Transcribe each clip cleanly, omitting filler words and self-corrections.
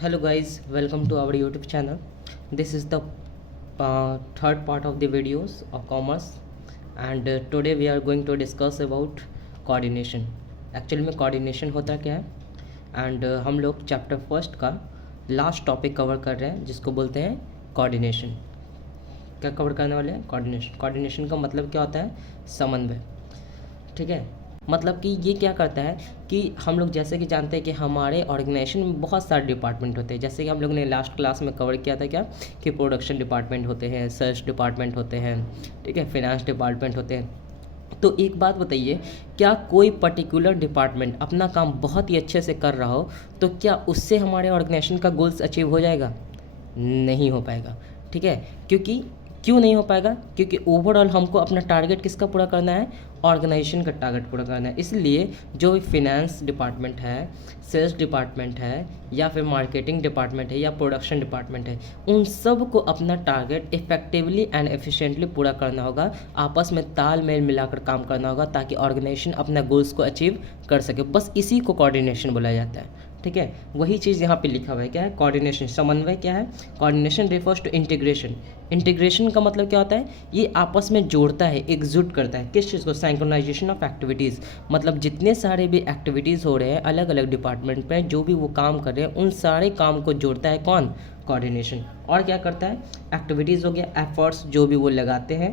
Hello guys, welcome to our YouTube channel. This is the third part of the videos of commerce, and today we are going to discuss about coordination. Actually में coordination होता क्या है, and हम लोग chapter first का last topic cover कर रहे हैं जिसको बोलते हैं कोऑर्डिनेशन। क्या कवर करने वाले हैं? कोऑर्डिनेशन। कोऑर्डिनेशन का मतलब क्या होता है? समन्वय। ठीक है, मतलब कि ये क्या करता है कि हम लोग जैसे कि जानते हैं कि हमारे ऑर्गेनाइजेशन में बहुत सारे डिपार्टमेंट होते हैं। जैसे कि हम लोग ने लास्ट क्लास में कवर किया था क्या कि प्रोडक्शन डिपार्टमेंट होते हैं, सर्च डिपार्टमेंट होते हैं, ठीक है, फिनेंस डिपार्टमेंट होते हैं। तो एक बात बताइए, क्या कोई पर्टिकुलर डिपार्टमेंट अपना काम बहुत ही अच्छे से कर रहा हो तो क्या उससे हमारे ऑर्गेनाइजेशन का गोल्स अचीव हो जाएगा? नहीं हो पाएगा। ठीक है, क्यों नहीं हो पाएगा? क्योंकि ओवरऑल हमको अपना टारगेट किसका पूरा करना है? ऑर्गेनाइजेशन का टारगेट पूरा करना है। इसलिए जो भी फिनेंस डिपार्टमेंट है, सेल्स डिपार्टमेंट है, या फिर मार्केटिंग डिपार्टमेंट है, या प्रोडक्शन डिपार्टमेंट है, उन सब को अपना टारगेट इफेक्टिवली एंड एफिशिएंटली पूरा करना होगा। आपस में तालमेल मिलाकर काम करना होगा ताकि ऑर्गेनाइजेशन अपना गोल्स को अचीव कर सके। बस इसी को कोऑर्डिनेशन बोला जाता है। ठीक है, वही चीज़ यहाँ पे लिखा हुआ है। क्या है? कोऑर्डिनेशन। समन्वय क्या है? Coordination refers to integration. Integration का मतलब क्या होता है? ये आपस में जोड़ता है, एकजुट करता है। किस चीज़ को? Synchronisation of activities. मतलब जितने सारे भी एक्टिविटीज़ हो रहे हैं अलग अलग डिपार्टमेंट में, जो भी वो काम कर रहे हैं, उन सारे काम को जोड़ता है कौन? कोऑर्डिनेशन। और क्या करता है? एक्टिविटीज़ हो गया, एफर्ट्स जो भी वो लगाते हैं,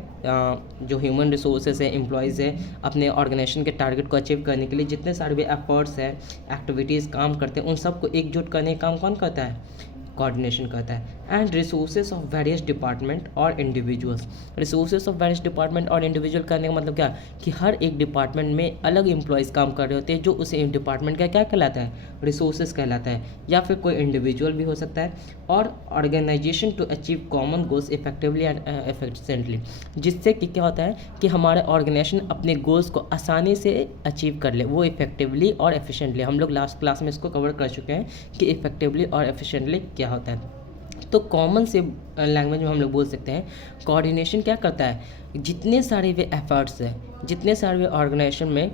जो ह्यूमन रिसोर्सेज है, एम्प्लॉयज़ है, अपने ऑर्गेनाइजेशन के टारगेट को अचीव करने के लिए जितने सारे भी एफर्ट्स हैं, एक्टिविटीज़ काम करते हैं, उन सबको एकजुट करने का काम कौन करता है? कोऑर्डिनेशन करता है। And resources of various department और individuals. Resources of various department और इंडिविजुअल करने का मतलब क्या कि हर एक डिपार्टमेंट में अलग एम्प्लॉयज़ काम कर रहे होते हैं, जो उस डिपार्टमेंट का क्या कहलाता है? रिसोर्सेज कहलाता है, या फिर कोई इंडिविजुअल भी हो सकता है। और organisation to achieve common goals effectively and efficiently, जिससे कि क्या होता है कि हमारे ऑर्गेनाइजेशन अपने गोल्स को आसानी से अचीव कर ले, वो इफेक्टिवली और एफिशिएंटली। हम लोग लास्ट क्लास में इसको कवर कर चुके हैं कि इफेक्टिवली और एफिशिएंटली क्या होता है। तो कॉमन से लैंग्वेज में हम लोग बोल सकते हैं कोऑर्डिनेशन क्या करता है? जितने सारे वे एफर्ट्स हैं, जितने सारे वे ऑर्गेनाइजेशन में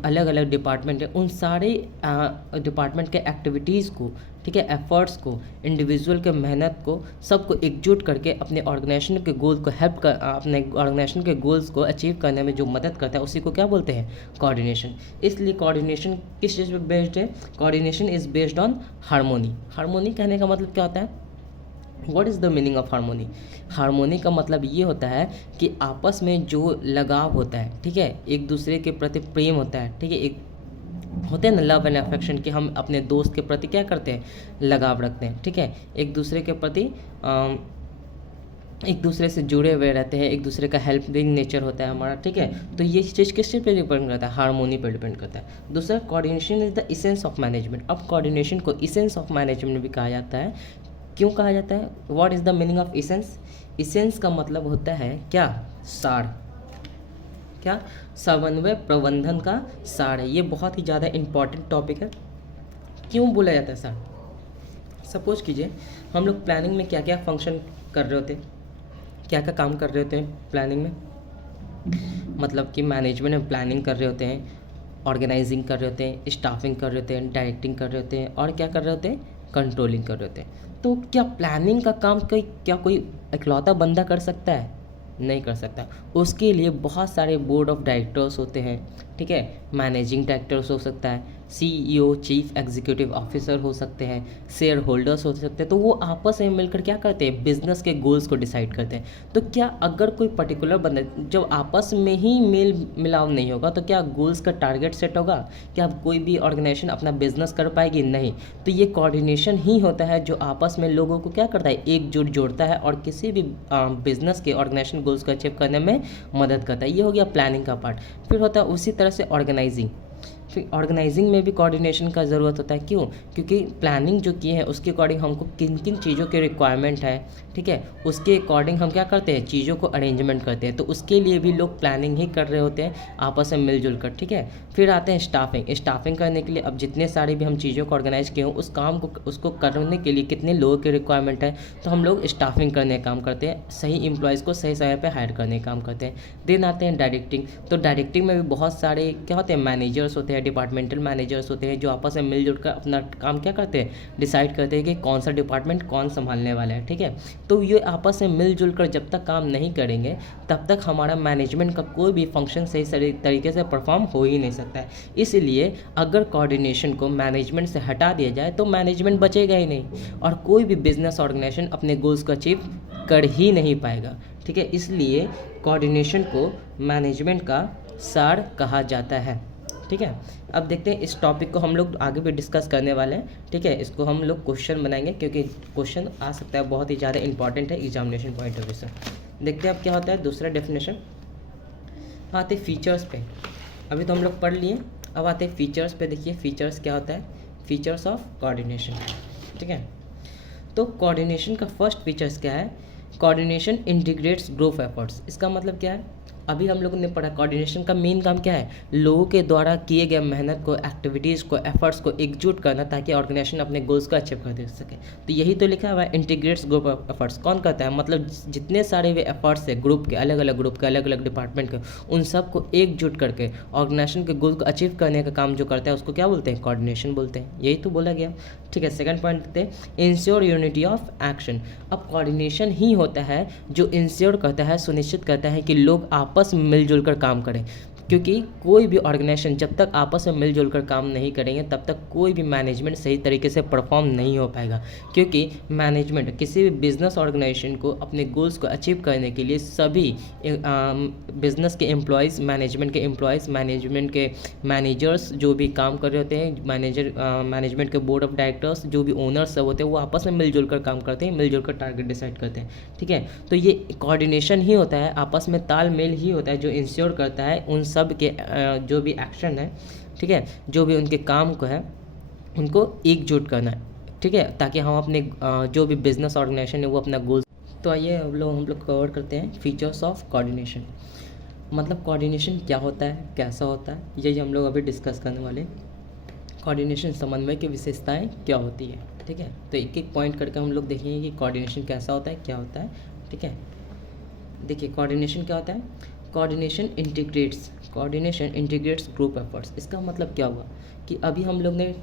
अलग अलग डिपार्टमेंट है, उन सारे डिपार्टमेंट के एक्टिविटीज़ को, ठीक है, एफर्ट्स को, इंडिविजुअल के मेहनत को, सबको एकजुट करके अपने ऑर्गेनाइजेशन के गोल को अपने ऑर्गेनाइजेशन के गोल्स को अचीव करने में जो मदद करता है उसी को क्या बोलते हैं? कोऑर्डिनेशन। इसलिए कोऑर्डिनेशन किस चीज़ पर बेस्ड है? Coordination is based on harmony. Harmony कहने का मतलब क्या होता है? What is the meaning of harmony? Harmony का मतलब ये होता है कि आपस में जो लगाव होता है, ठीक है, एक दूसरे के प्रति प्रेम होता है, ठीक है, एक होते हैं ना लव एंड अफेक्शन, कि हम अपने दोस्त के प्रति क्या करते हैं? लगाव रखते हैं, ठीक है, एक दूसरे के प्रति एक दूसरे से जुड़े हुए रहते हैं, एक दूसरे का हेल्पिंग नेचर होता है हमारा, ठीक है। तो ये चीज़ किस चीज़ पे डिपेंड करता है? हार्मोनी पर डिपेंड करता है। दूसरा, coordination is the essence of management. अब कोऑर्डिनेशन को इसेंस ऑफ मैनेजमेंट भी कहा जाता है। क्यों कहा जाता है? What is the meaning of essence? Essence का मतलब होता है क्या? सार। क्या? समन्वय प्रबंधन का सार है। ये बहुत ही ज़्यादा इम्पॉर्टेंट टॉपिक है। क्यों बोला जाता है सर? सपोज कीजिए हम लोग प्लानिंग में क्या क्या फंक्शन कर रहे होते हैं, क्या क्या काम कर रहे होते हैं प्लानिंग में? मतलब कि मैनेजमेंट में प्लानिंग कर रहे होते हैं, ऑर्गेनाइजिंग कर रहे होते हैं, स्टाफिंग कर रहे होते हैं, डायरेक्टिंग कर रहे होते हैं, और क्या कर रहे होते हैं? कंट्रोलिंग कर रहे होते हैं। तो क्या प्लानिंग का काम कोई इकलौता बंदा कर सकता है? नहीं कर सकता। उसके लिए बहुत सारे बोर्ड ऑफ डायरेक्टर्स होते हैं, ठीक है, मैनेजिंग डायरेक्टर्स हो सकता है, सीईओ, चीफ एग्जीक्यूटिव ऑफिसर हो सकते हैं, शेयर होल्डर्स हो सकते हैं। तो वो आपस में मिलकर क्या करते हैं? बिजनेस के गोल्स को डिसाइड करते हैं। तो क्या अगर कोई पर्टिकुलर बंदा, जब आपस में ही मेल मिलाव नहीं होगा तो क्या गोल्स का टारगेट सेट होगा? क्या कोई भी ऑर्गेनाइजेशन अपना बिजनेस कर पाएगी? नहीं। तो ये कोऑर्डिनेशन ही होता है जो आपस में लोगों को क्या करता है? एकजुट जोड़ता है और किसी भी बिजनेस के ऑर्गेनाइजेशन गोल्स को अचीव करने में मदद करता है। ये हो गया प्लानिंग का पार्ट। फिर होता है उसी तरह से ऑर्गेनाइजिंग। फिर ऑर्गेनाइजिंग में भी कोऑर्डिनेशन का ज़रूरत होता है। क्यों? क्योंकि प्लानिंग जो की है उसके अकॉर्डिंग हमको किन किन चीज़ों के रिक्वायरमेंट है, ठीक है, उसके अकॉर्डिंग हम क्या करते हैं? चीज़ों को अरेंजमेंट करते हैं। तो उसके लिए भी लोग प्लानिंग ही कर रहे होते हैं आपस में मिलजुल कर, ठीक है। फिर आते हैं स्टाफिंग। स्टाफिंग करने के लिए अब जितने सारे भी हम चीज़ों को ऑर्गेनाइज किए हों, उस काम को उसको करने के लिए कितने लोगों की रिक्वायरमेंट है, तो हम लोग स्टाफिंग करने का काम करते हैं, सही एम्प्लॉयज़ को सही समय पर हायर करने का काम करते हैं। देन आते हैं डायरेक्टिंग। तो डायरेक्टिंग में भी बहुत सारे क्या होते हैं? मैनेजर्स होते हैं, हैं, डिपार्टमेंटल मैनेजर्स होते हैं, जो आपस में मिलजुल कर अपना काम क्या करते हैं, डिसाइड करते हैं कि कौन सा डिपार्टमेंट कौन संभालने वाला है। ठीक है, तो ये आपस में मिलजुल कर जब तक काम नहीं करेंगे तब तक हमारा मैनेजमेंट का कोई भी फंक्शन सही तरीके से परफॉर्म हो ही नहीं सकता है। इसलिए अगर कोऑर्डिनेशन को मैनेजमेंट से हटा दिया जाए तो मैनेजमेंट बचेगा ही नहीं और कोई भी बिजनेस ऑर्गेनाइजेशन अपने गोल्स को अचीव कर ही नहीं पाएगा। ठीक है, इसलिए कोऑर्डिनेशन को मैनेजमेंट का सार कहा जाता है। ठीक है, अब देखते हैं इस टॉपिक को हम लोग आगे भी डिस्कस करने वाले हैं। ठीक है, इसको हम लोग क्वेश्चन बनाएंगे क्योंकि क्वेश्चन आ सकता है, बहुत ही ज़्यादा इंपॉर्टेंट है एग्जामिनेशन पॉइंट ऑफ व्यू से। देखते हैं अब क्या होता है दूसरा डेफिनेशन। आते फीचर्स पे, अभी तो हम लोग पढ़ लिए, अब आते फीचर्स पे। देखिए फीचर्स क्या होता है, फीचर्स ऑफ कोऑर्डिनेशन। ठीक है, तो कोऑर्डिनेशन का फर्स्ट फीचर्स क्या है, कोऑर्डिनेशन इंटीग्रेट्स ग्रुप एफर्ट्स। इसका मतलब क्या है, अभी हम लोगों ने पढ़ा कोऑर्डिनेशन का मेन काम क्या है, लोगों के द्वारा किए गए मेहनत को, एक्टिविटीज़ को, एफर्ट्स को एकजुट करना ताकि ऑर्गेनाइजेशन अपने गोल्स को अचीव कर सके। तो यही तो लिखा हुआ है इंटीग्रेट्स ग्रुप एफर्ट्स। कौन करता है, मतलब जितने सारे वे एफर्ट्स है ग्रुप के, अलग अलग ग्रुप के, अलग अलग डिपार्टमेंट के, उन सबको एकजुट करके ऑर्गेनाइजेशन के गोल को अचीव करने का काम जो करता है उसको क्या बोलते हैं, कोऑर्डिनेशन बोलते हैं। यही तो बोला गया। ठीक है, सेकंड पॉइंट देखते हैं, इंश्योर यूनिटी ऑफ एक्शन। अब कोऑर्डिनेशन ही होता है जो इंश्योर करता है, सुनिश्चित करता है कि लोग आपस में मिलजुल कर काम करें, क्योंकि कोई भी ऑर्गेनाइजेशन जब तक आपस में मिलजुल कर काम नहीं करेंगे तब तक कोई भी मैनेजमेंट सही तरीके से परफॉर्म नहीं हो पाएगा। क्योंकि मैनेजमेंट किसी भी बिजनेस ऑर्गेनाइजेशन को अपने गोल्स को अचीव करने के लिए सभी बिजनेस के एम्प्लॉयज़, मैनेजमेंट के एम्प्लॉयज़, मैनेजमेंट के मैनेजर्स जो भी काम कर रहे होते हैं, मैनेजमेंट के बोर्ड ऑफ डायरेक्टर्स, जो भी ओनर्स सब होते हैं, वो आपस में मिलजुल कर काम करते हैं, मिलजुल कर टारगेट डिसाइड करते हैं। ठीक है, तो ये कोऑर्डिनेशन ही होता है, आपस में तालमेल ही होता है जो इंश्योर करता है उन सब के जो भी एक्शन है, ठीक है, जो भी उनके काम को है उनको एकजुट करना है। ठीक है, ताकि हम अपने जो भी बिजनेस ऑर्गेनाइजेशन है वो अपना गोल। तो आइए हम लोग कवर करते हैं फीचर्स ऑफ कोऑर्डिनेशन। मतलब कोऑर्डिनेशन क्या होता है, कैसा होता है, यही हम लोग अभी डिस्कस करने वाले। कोऑर्डिनेशन समन्वय की विशेषताएं क्या होती है। ठीक है, तो एक एक पॉइंट करके हम लोग देखेंगे कि कोऑर्डिनेशन कैसा होता है, क्या होता है। ठीक है, देखिए कोऑर्डिनेशन क्या होता है, कोऑर्डिनेशन इंटीग्रेट्स ग्रुप एफर्ट्स। इसका मतलब क्या हुआ कि अभी हम लोग ने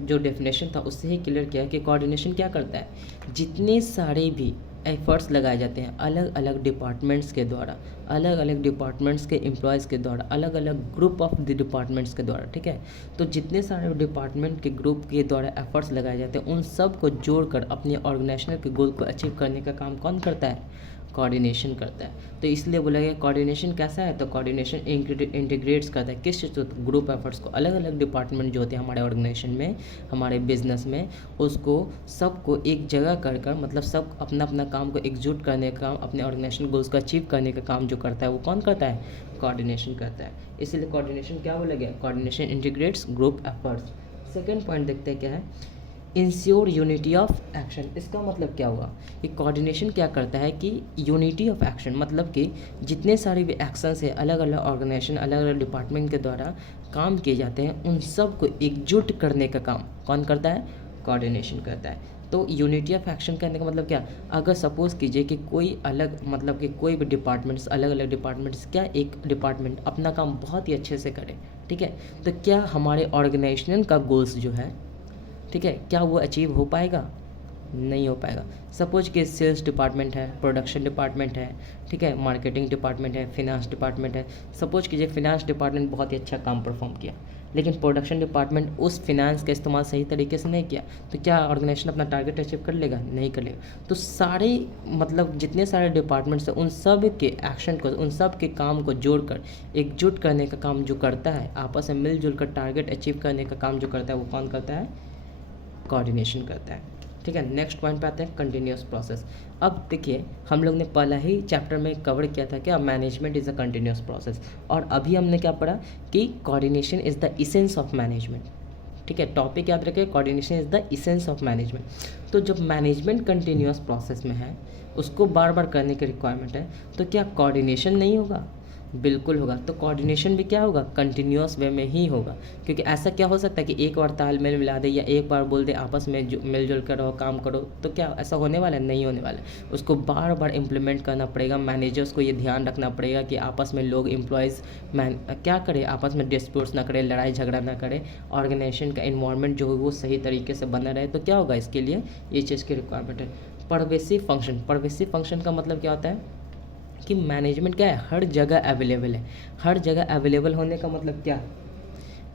जो डेफिनेशन था उससे ही क्लियर किया कि कोऑर्डिनेशन क्या करता है, जितने सारे भी एफर्ट्स लगाए जाते हैं अलग अलग डिपार्टमेंट्स के द्वारा, अलग अलग डिपार्टमेंट्स के एम्प्लॉयज़ के द्वारा, अलग अलग ग्रुप ऑफ द डिपार्टमेंट्स के द्वारा। ठीक है, तो जितने सारे डिपार्टमेंट के ग्रुप के द्वारा एफर्ट्स लगाए जाते हैं उन सब को जोड़कर अपने ऑर्गेनाइजेशन के गोल को अचीव करने का काम कौन करता है, कोऑर्डिनेशन करता है। तो इसलिए बोला गया कोऑर्डिनेशन कैसा है, तो कोऑर्डिनेशन इंटीग्रेट्स करता है किस चीज़, ग्रुप एफर्ट्स को, अलग अलग डिपार्टमेंट जो होते हैं हमारे ऑर्गेनाइजेशन में, हमारे बिजनेस में, उसको सबको एक जगह कर मतलब सब अपना अपना काम को एकजुट करने का काम, अपने ऑर्गेनाइजेशन गोल्स को अचीव करने का काम जो करता है वो कौन करता है, कोऑर्डिनेशन करता है। इसलिए कोऑर्डिनेशन क्या बोला गया, coordination integrates group efforts. Second point देखते हैं क्या है, इंश्योर यूनिटी ऑफ एक्शन। इसका मतलब क्या हुआ कि कोऑर्डिनेशन क्या करता है कि यूनिटी ऑफ एक्शन, मतलब कि जितने सारे भी एक्शंस है अलग अलग ऑर्गेनाइजेशन, अलग अलग डिपार्टमेंट के द्वारा काम किए जाते हैं उन सब को एकजुट करने का काम कौन करता है, कोऑर्डिनेशन करता है। तो यूनिटी ऑफ एक्शन कहने का मतलब क्या, अगर सपोज़ कीजिए कि कोई अलग, मतलब कि कोई भी डिपार्टमेंट्स, अलग अलग डिपार्टमेंट्स, क्या एक डिपार्टमेंट अपना काम बहुत ही अच्छे से करे, ठीक है, तो क्या हमारे ऑर्गेनाइजेशन का गोल्स जो है, ठीक है, क्या वो अचीव हो पाएगा, नहीं हो पाएगा। सपोज कि सेल्स डिपार्टमेंट है, प्रोडक्शन डिपार्टमेंट है, ठीक है, मार्केटिंग डिपार्टमेंट है, फिनांस डिपार्टमेंट है। सपोज कीजिए फिनांस डिपार्टमेंट बहुत ही अच्छा काम परफॉर्म किया, लेकिन प्रोडक्शन डिपार्टमेंट उस फिनांस का इस्तेमाल सही तरीके से नहीं किया, तो क्या ऑर्गेनाइजेशन अपना टारगेट अचीव कर लेगा, नहीं कर लेगा। तो सारे, मतलब जितने सारे डिपार्टमेंट्स हैं उन सब के एक्शन को, उन सब के काम को जोड़कर एकजुट करने का काम जो करता है, आपस में मिलजुल कर टारगेट अचीव करने का काम जो करता है वो कौन करता है, कोऑर्डिनेशन करता है। ठीक है, नेक्स्ट पॉइंट पे आते हैं, कंटिन्यूस प्रोसेस। अब देखिए हम लोग ने पहला ही चैप्टर में कवर किया था क्या, management is a continuous process, और अभी हमने क्या पढ़ा कि coordination is the essence of management. ठीक है, टॉपिक याद रखें, coordination is the essence of management. तो जब मैनेजमेंट कंटिन्यूस प्रोसेस में है, उसको बार बार करने की रिक्वायरमेंट है, तो क्या कोऑर्डिनेशन नहीं होगा, बिल्कुल होगा। तो कोऑर्डिनेशन भी क्या होगा, कंटिन्यूअस वे में ही होगा, क्योंकि ऐसा क्या हो सकता है कि एक बार तालमेल मिला दे या एक बार बोल दे आपस में जो मिलजुल कर रहो काम करो, तो क्या ऐसा होने वाला है? नहीं होने वाला है। उसको बार बार इम्प्लीमेंट करना पड़ेगा। मैनेजर्स को ये ध्यान रखना पड़ेगा कि आपस में लोग एम्प्लॉयज़ क्या करे, आपस में डिस्प्यूट्स ना करे, लड़ाई झगड़ा ना करे, ऑर्गेनाइजेशन का इन्वायरमेंट जो है वो सही तरीके से बना रहे। तो क्या होगा, इसके लिए ये चीज़ की रिक्वायरमेंट है। परवेसिव फंक्शन, परवेसिव फंक्शन का मतलब क्या होता है कि मैनेजमेंट क्या है, हर जगह अवेलेबल है। हर जगह अवेलेबल होने का मतलब क्या,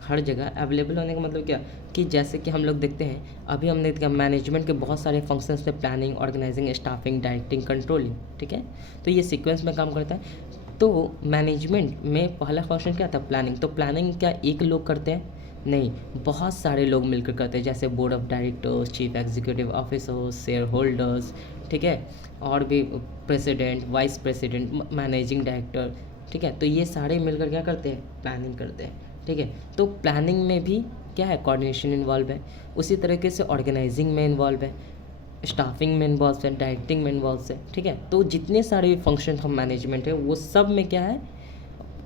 हर जगह अवेलेबल होने का मतलब क्या, कि जैसे कि हम लोग देखते हैं अभी हमने देखा मैनेजमेंट के बहुत सारे फंक्शंस थे, planning, organising, staffing, directing, controlling, ठीक है। तो ये सीक्वेंस में काम करता है। तो मैनेजमेंट में पहला फंक्शन क्या था, प्लानिंग। तो प्लानिंग क्या एक लोग करते हैं? नहीं, बहुत सारे लोग मिलकर करते हैं, जैसे board of directors, chief executive officers, share holders, ठीक है, और भी president, vice president, managing director, ठीक है। तो ये सारे मिलकर क्या करते हैं, प्लानिंग करते हैं, ठीक है। तो प्लानिंग में भी क्या है, कोऑर्डिनेशन इन्वॉल्व है। उसी तरीके से ऑर्गेनाइजिंग में इन्वॉल्व है, स्टाफिंग में इन्वॉल्व है, डायरेक्टिंग में इन्वॉल्व है, ठीक है। तो जितने सारे भी फंक्शन हम मैनेजमेंट है वो सब में क्या है,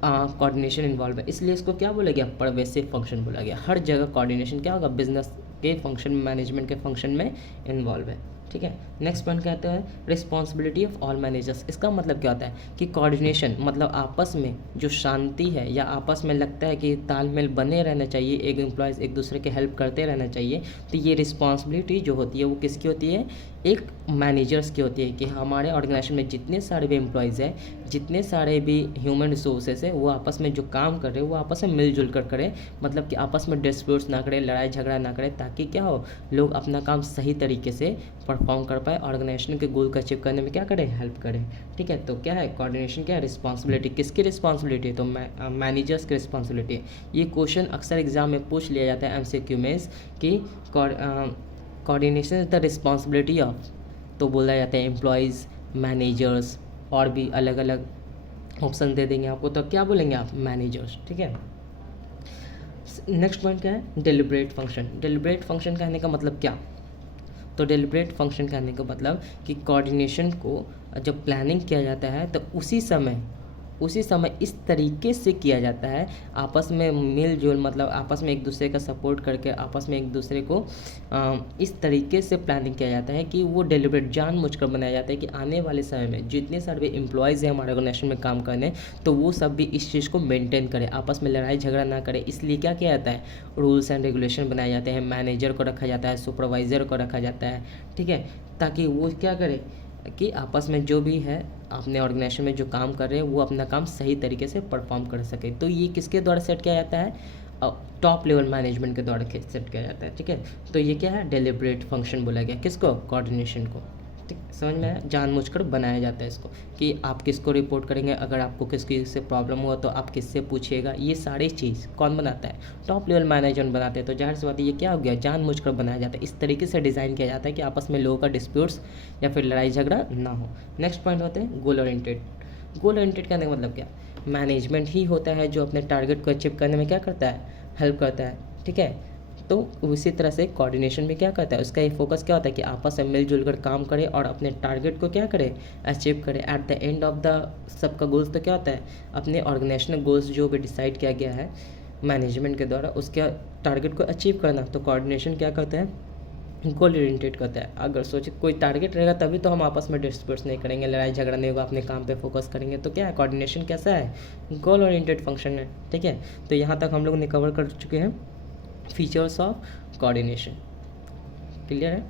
कोऑर्डिनेशन इन्वॉल्व है। इसलिए इसको क्या बोला गया, परवेसिव फंक्शन बोला गया। हर जगह कोऑर्डिनेशन क्या होगा, बिजनेस के फंक्शन में, मैनेजमेंट के फंक्शन में इन्वॉल्व है, ठीक है। नेक्स्ट पॉइंट कहते हैं रिस्पॉन्सिबिलिटी ऑफ ऑल मैनेजर्स। इसका मतलब क्या होता है कि कोऑर्डिनेशन मतलब आपस में जो शांति है या आपस में लगता है कि तालमेल बने रहना चाहिए, एक एम्प्लॉयज़ एक दूसरे के हेल्प करते रहना चाहिए। तो ये रिस्पॉन्सिबिलिटी जो होती है वो किसकी होती है, एक मैनेजर्स की होती है कि हमारे ऑर्गेनाइजेशन में जितने सारे भी एम्प्लॉयज़ हैं, जितने सारे भी ह्यूमन रिसोर्सेज है, वो आपस में जो काम कर रहे हैं वो आपस में मिलजुल कर करें, मतलब कि आपस में डिस्प्यूट्स ना करें, लड़ाई झगड़ा ना करें, ताकि क्या हो, लोग अपना काम सही तरीके से परफॉर्म कर पाए, ऑर्गेनाइजेशन के गोल को अचीव करने में क्या करें, हेल्प करें, ठीक है। तो क्या है, कोऑर्डिनेशन क्या है, रिस्पॉन्सिबिलिटी। किसकी रिस्पॉन्सिबिलिटी है, तो मैनेजर्स की रिस्पॉन्सिबिलिटी है। ये क्वेश्चन अक्सर एग्जाम में पूछ लिया जाता है MCQ में कि coordination is the responsibility of, तो बोला जाता है एम्प्लॉयज़, मैनेजर्स, और भी अलग अलग ऑप्शन दे देंगे आपको, तो क्या बोलेंगे आप, मैनेजर्स, ठीक है। नेक्स्ट पॉइंट क्या है, डेलिब्रेट फंक्शन। डेलिब्रेट फंक्शन कहने का मतलब क्या, तो डेलिब्रेट फंक्शन कहने का मतलब कि कोऑर्डिनेशन को जब प्लानिंग किया जाता है तो उसी समय इस तरीके से किया जाता है, आपस में मिलजुल, मतलब आपस में एक दूसरे का सपोर्ट करके, आपस में एक दूसरे को इस तरीके से प्लानिंग किया जाता है कि वो डेलिब्रेट जानबूझकर बनाया जाता है कि आने वाले समय में जितने सारे भी एम्प्लॉयज़ हैं हमारे ऑर्गेनाइजेशन में काम करने, तो वो सब भी इस चीज़ को मेंटेन करें, आपस में लड़ाई झगड़ा ना करें। इसलिए क्या किया जाता है, रूल्स एंड रेगुलेशन बनाए जाते हैं, मैनेजर को रखा जाता है, सुपरवाइज़र को रखा जाता है, ठीक है, ताकि वो क्या करे कि आपस में जो भी है अपने ऑर्गेनाइजेशन में जो काम कर रहे हैं वो अपना काम सही तरीके से परफॉर्म कर सके। तो ये किसके द्वारा सेट किया जाता है, टॉप लेवल मैनेजमेंट के द्वारा सेट किया जाता है, ठीक है। तो ये क्या है, डेलिब्रेट फंक्शन बोला गया, किसको, कोऑर्डिनेशन को, ठीक, समझ में आया। जानबूझकर बनाया जाता है इसको कि आप किसको रिपोर्ट करेंगे, अगर आपको किसी से प्रॉब्लम हुआ तो आप किससे पूछिएगा, ये सारी चीज़ कौन बनाता है, टॉप लेवल मैनेजमेंट बनाते हैं। तो जाहिर सी बात है ये क्या हो गया, जानबूझकर बनाया जाता है, इस तरीके से डिज़ाइन किया जाता है कि आपस में लोगों का डिस्प्यूट्स या फिर लड़ाई झगड़ा ना हो। नेक्स्ट पॉइंट होते हैं गोल ओरिएंटेड। गोल ओरिएंटेड कहने का मतलब क्या, मैनेजमेंट ही होता है जो अपने टारगेट को अचीव करने में क्या करता है, हेल्प करता है, ठीक है। तो उसी तरह से कोऑर्डिनेशन भी क्या करता है, उसका ये फोकस क्या होता है कि आपस में मिलजुल कर काम करे और अपने टारगेट को क्या करे, अचीव करे। At the end of the सबका गोल्स तो क्या होता है, अपने ऑर्गेनाइजेशनल गोल्स जो भी डिसाइड किया गया है मैनेजमेंट के द्वारा, उसके टारगेट को अचीव करना। तो कोऑर्डिनेशन क्या करता है, गोल ओरिएंटेड करता है। अगर सोचे कोई टारगेट रहेगा तभी तो हम आपस में डिस्प्यूट्स नहीं करेंगे, लड़ाई झगड़ा नहीं होगा, अपने काम पे फोकस करेंगे। तो क्या है, कोऑर्डिनेशन कैसा है, गोल ओरिएंटेड फंक्शन है, ठीक है। तो यहाँ तक हम लोग ने कवर कर चुके हैं फीचर्स ऑफ कोऑर्डिनेशन, क्लियर है।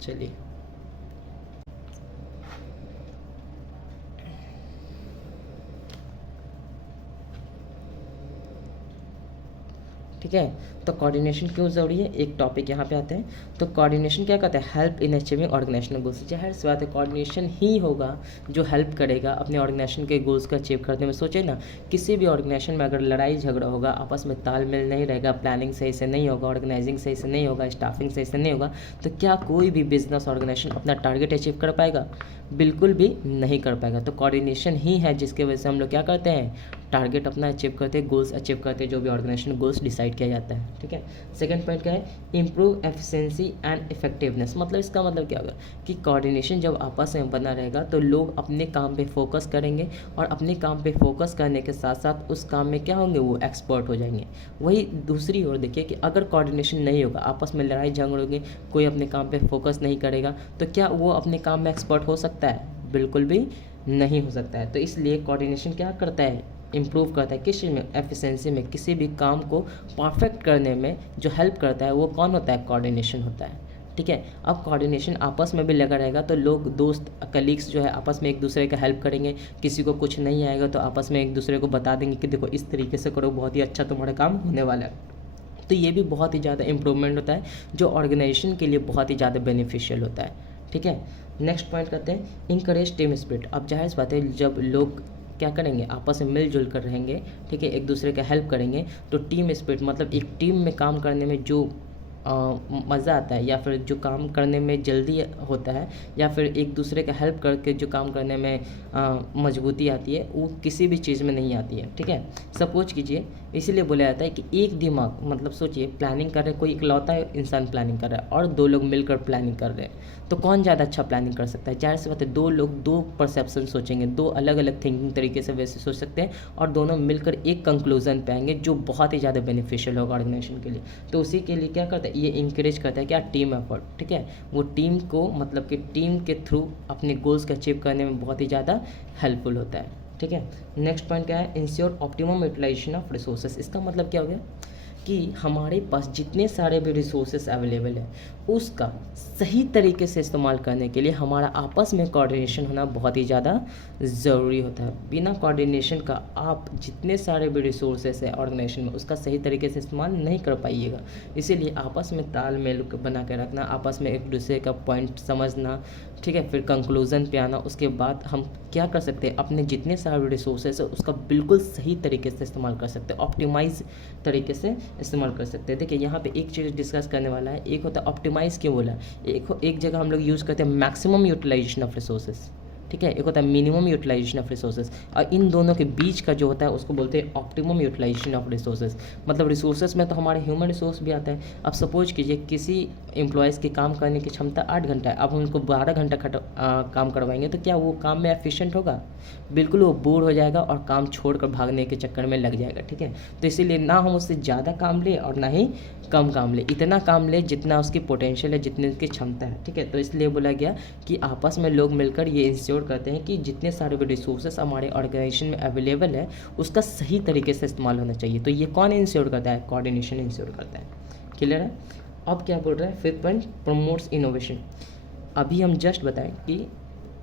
चलिए ठीक है, तो कोऑर्डिनेशन क्यों ज़रूरी है, एक टॉपिक यहाँ पे आते हैं। तो कोऑर्डिनेशन क्या कहता है, help in achieving organisational goals. जाहिर सी बात है कोऑर्डिनेशन ही होगा जो हेल्प करेगा अपने ऑर्गेनाइजेशन के गोल्स को अचीव करने में। सोचिए ना, किसी भी ऑर्गेनाइजेशन में अगर लड़ाई झगड़ा होगा, आपस में तालमेल नहीं रहेगा, प्लानिंग सही से नहीं होगा, ऑर्गेनाइजिंग सही से नहीं होगा, स्टाफिंग सही से नहीं होगा, तो क्या कोई भी बिजनेस ऑर्गेनाइजेशन अपना टारगेट अचीव कर पाएगा, बिल्कुल भी नहीं कर पाएगा। तो कोऑर्डिनेशन ही है जिसके वजह से हम लोग क्या करते हैं, टारगेट अपना अचीव करते हैं, गोल्स अचीव करते हैं, जो भी ऑर्गेनाइजेशन गोल्स डिसाइड किया जाता है, ठीक है। सेकंड पॉइंट क्या है, इम्प्रूव एफिशिएंसी एंड इफेक्टिवनेस। मतलब इसका मतलब क्या होगा कि कोऑर्डिनेशन जब आपस में बना रहेगा तो लोग अपने काम पे फोकस करेंगे, और अपने काम पे फोकस करने के साथ साथ उस काम में क्या होंगे, वो एक्सपर्ट हो जाएंगे। वही दूसरी ओर देखिए कि अगर कोऑर्डिनेशन नहीं होगा, आपस में लड़ाई झगड़ होगी, कोई अपने काम पे फोकस नहीं करेगा, तो क्या वो अपने काम में एक्सपर्ट हो सकता है? बिल्कुल भी नहीं हो सकता है। तो इसलिए कोऑर्डिनेशन क्या करता है, इम्प्रूव करता है किस चीज़ में, एफिशिएंसी में। किसी भी काम को परफेक्ट करने में जो हेल्प करता है वो कौन होता है, कोऑर्डिनेशन होता है, ठीक है। अब कोऑर्डिनेशन आपस में भी लगा रहेगा तो लोग, दोस्त, कलीग्स जो है आपस में एक दूसरे का हेल्प करेंगे। किसी को कुछ नहीं आएगा तो आपस में एक दूसरे को बता देंगे कि देखो इस तरीके से करो, बहुत ही अच्छा तुम्हारा काम होने वाला है। तो ये भी बहुत ही ज़्यादा इम्प्रूवमेंट होता है, जो ऑर्गेनाइजेशन के लिए बहुत ही ज़्यादा बेनिफिशियल होता है, ठीक है। नेक्स्ट पॉइंट करते हैं, इंकरेज टीम स्पिरिट। अब जाहिर सी बात है, जब लोग क्या करेंगे, आपस में मिलजुल कर रहेंगे, ठीक है, एक दूसरे का हेल्प करेंगे, तो टीम स्पिरिट मतलब एक टीम में काम करने में जो मज़ा आता है, या फिर जो काम करने में जल्दी होता है, या फिर एक दूसरे का हेल्प करके जो काम करने में मजबूती आती है, वो किसी भी चीज़ में नहीं आती है, ठीक है। सपोज कीजिए, इसीलिए बोला जाता है कि एक दिमाग, मतलब सोचिए प्लानिंग कर रहे हैं, कोई इकलौता इंसान प्लानिंग कर रहा है और दो लोग मिलकर प्लानिंग कर रहे हैं, तो कौन ज़्यादा अच्छा प्लानिंग कर सकता है? जाहिर सी बात है, दो लोग दो परसेप्शन सोचेंगे, दो अलग अलग थिंकिंग तरीके से वैसे सोच सकते हैं, और दोनों मिलकर एक कंक्लूजन पे आएंगे जो बहुत ही ज़्यादा बेनिफिशियल होगा ऑर्गेनाइजेशन के लिए। तो उसी के लिए क्या करता है, ये इंकरेज करता है क्या, टीम एफर्ट, ठीक है। वो टीम को, मतलब कि टीम के थ्रू अपने गोल्स को अचीव करने में बहुत ही ज़्यादा हेल्पफुल होता है, ठीक है। नेक्स्ट पॉइंट क्या है, ensure optimum utilisation of resources. इसका मतलब क्या हो गया कि हमारे पास जितने सारे भी रिसोर्सेज अवेलेबल है, उसका सही तरीके से इस्तेमाल करने के लिए हमारा आपस में कोऑर्डिनेशन होना बहुत ही ज़्यादा ज़रूरी होता है। बिना कोऑर्डिनेशन का आप जितने सारे भी रिसोर्सेज है ऑर्गेनाइजेशन में, उसका सही तरीके से इस्तेमाल नहीं कर पाइएगा। इसीलिए आपस में तालमेल बना के रखना, आपस में एक दूसरे का पॉइंट समझना, ठीक है, फिर कंक्लूज़न पे आना। उसके बाद हम क्या कर सकते हैं, अपने जितने सारे रिसोर्सेज है उसका बिल्कुल सही तरीके से इस्तेमाल कर सकते हैं, ऑप्टिमाइज तरीके से इस्तेमाल कर सकते हैं। देखिए यहाँ पे एक चीज़ डिस्कस करने वाला है, एक होता है ऑप्टिमाइज़, क्यों बोला, एक जगह हम लोग यूज़ करते हैं मैक्सिमम यूटिलाइजेशन ऑफ रिसोर्सेज, ठीक है, एक होता है मिनिमम यूटिलाइजेशन ऑफ रिसोर्सेज, और इन दोनों के बीच का जो होता है उसको बोलते हैं ऑप्टिमम यूटिलाइजेशन ऑफ रिसोर्सेज। मतलब रिसोर्सेज में तो हमारे ह्यूमन रिसोर्स भी आता है। अब सपोज कीजिए किसी एम्प्लॉयज़ की काम करने की क्षमता 8 घंटा है, अब हम उनको 12 घंटा काम करवाएंगे, तो क्या वो काम में एफिशिएंट होगा? बिल्कुल वो बोर हो जाएगा और काम छोड़कर भागने के चक्कर में लग जाएगा, ठीक है। तो इसीलिए ना हम उससे ज़्यादा काम लें और ना ही कम काम ले, इतना काम ले जितना उसकी पोटेंशियल है, जितनी उसकी क्षमता है, ठीक है। तो इसलिए बोला गया कि आपस में लोग मिलकर ये इंश्योर करते हैं कि जितने सारे भी रिसोर्सेस हमारे ऑर्गेनाइजेशन में अवेलेबल है उसका सही तरीके से इस्तेमाल होना चाहिए। तो ये कौन इंश्योर करता है? कोऑर्डिनेशन इंश्योर करता है। क्लियर है? अब क्या बोल रहा है, फिफ्थ पॉइंट, प्रमोट्स इनोवेशन। अभी हम जस्ट बताएं कि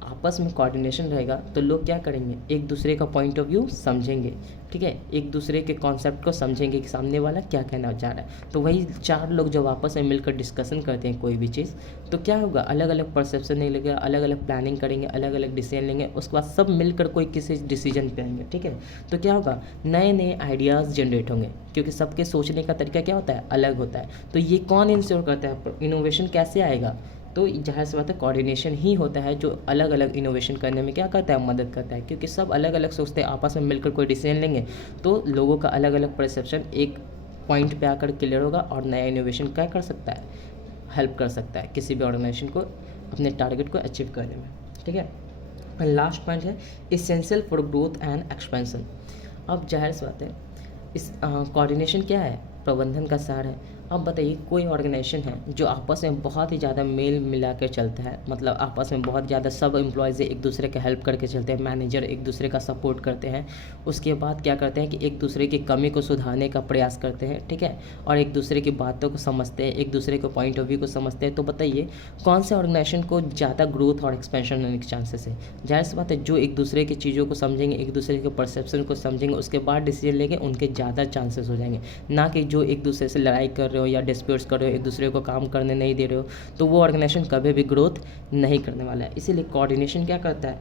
आपस में कोऑर्डिनेशन रहेगा तो लोग क्या करेंगे, एक दूसरे का पॉइंट ऑफ व्यू समझेंगे, ठीक है, एक दूसरे के कॉन्सेप्ट को समझेंगे कि सामने वाला क्या कहना चाह रहा है। तो वही चार लोग जब आपस में मिलकर डिस्कशन करते हैं कोई भी चीज़, तो क्या होगा, अलग अलग परसेप्शन नहीं लगेगा, अलग अलग प्लानिंग करेंगे, अलग अलग डिसीजन लेंगे, उसके बाद सब मिलकर कोई किसी डिसीजन पे आएंगे, ठीक है। तो क्या होगा, नए नए आइडियाज़ जनरेट होंगे, क्योंकि सबके सोचने का तरीका क्या होता है, अलग होता है। तो ये कौन इंश्योर करता है, इनोवेशन कैसे आएगा? तो जाहिर सी बात है कोऑर्डिनेशन ही होता है जो अलग अलग इनोवेशन करने में क्या करता है, मदद करता है। क्योंकि सब अलग अलग सोचते हैं, आपस में मिलकर कोई डिसीजन लेंगे तो लोगों का अलग अलग परसेप्शन एक पॉइंट पे आकर क्लियर होगा और नया इनोवेशन क्या कर सकता है, हेल्प कर सकता है किसी भी ऑर्गेनाइजेशन को अपने टारगेट को अचीव करने में, ठीक है। लास्ट पॉइंट है essential for growth and expansion. अब जाहिर सी बात है इस कोऑर्डिनेशन क्या है, प्रबंधन का सार है। अब बताइए कोई ऑर्गेनाइजेशन है जो आपस में बहुत ही ज़्यादा मेल मिला कर चलता है, मतलब आपस में बहुत ज़्यादा सब एम्प्लॉयज़ एक दूसरे का हेल्प करके चलते हैं, मैनेजर एक दूसरे का सपोर्ट करते हैं, उसके बाद क्या करते हैं कि एक दूसरे की कमी को सुधारने का प्रयास करते हैं, ठीक है, और एक दूसरे की बातों को समझते हैं, एक दूसरे के पॉइंट ऑफ व्यू को समझते हैं। तो बताइए कौन से ऑर्गेनाइजेशन को ज़्यादा ग्रोथ और एक्सपेंशन होने के चांसेस है? जाहिर सी बात है जो एक दूसरे की चीज़ों को समझेंगे, एक दूसरे के परसेप्शन को समझेंगे, उसके बाद डिसीजन लेंगे, उनके ज़्यादा चांसेस हो जाएंगे। ना कि जो एक दूसरे से लड़ाई कर रहे हो या डिस्प्यूट्स कर रहे हो, एक दूसरे को काम करने नहीं दे रहे हो, तो वो ऑर्गेनाइजेशन कभी भी ग्रोथ नहीं करने वाला है। इसीलिए कोऑर्डिनेशन क्या करता है,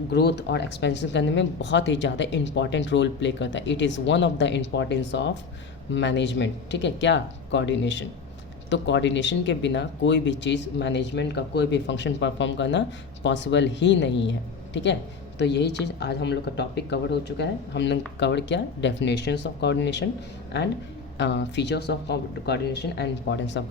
ग्रोथ और एक्सपेंशन करने में बहुत ही ज़्यादा इंपॉर्टेंट रोल प्ले करता है। It is one of the importance of management, ठीक है, क्या, कोऑर्डिनेशन। तो कोऑर्डिनेशन के बिना कोई भी चीज़, मैनेजमेंट का कोई भी फंक्शन परफॉर्म करना पॉसिबल ही नहीं है, ठीक है। तो यही चीज़ आज हम लोग का टॉपिक कवर हो चुका है। हमने कवर किया definitions of coordination and features of coordination and importance of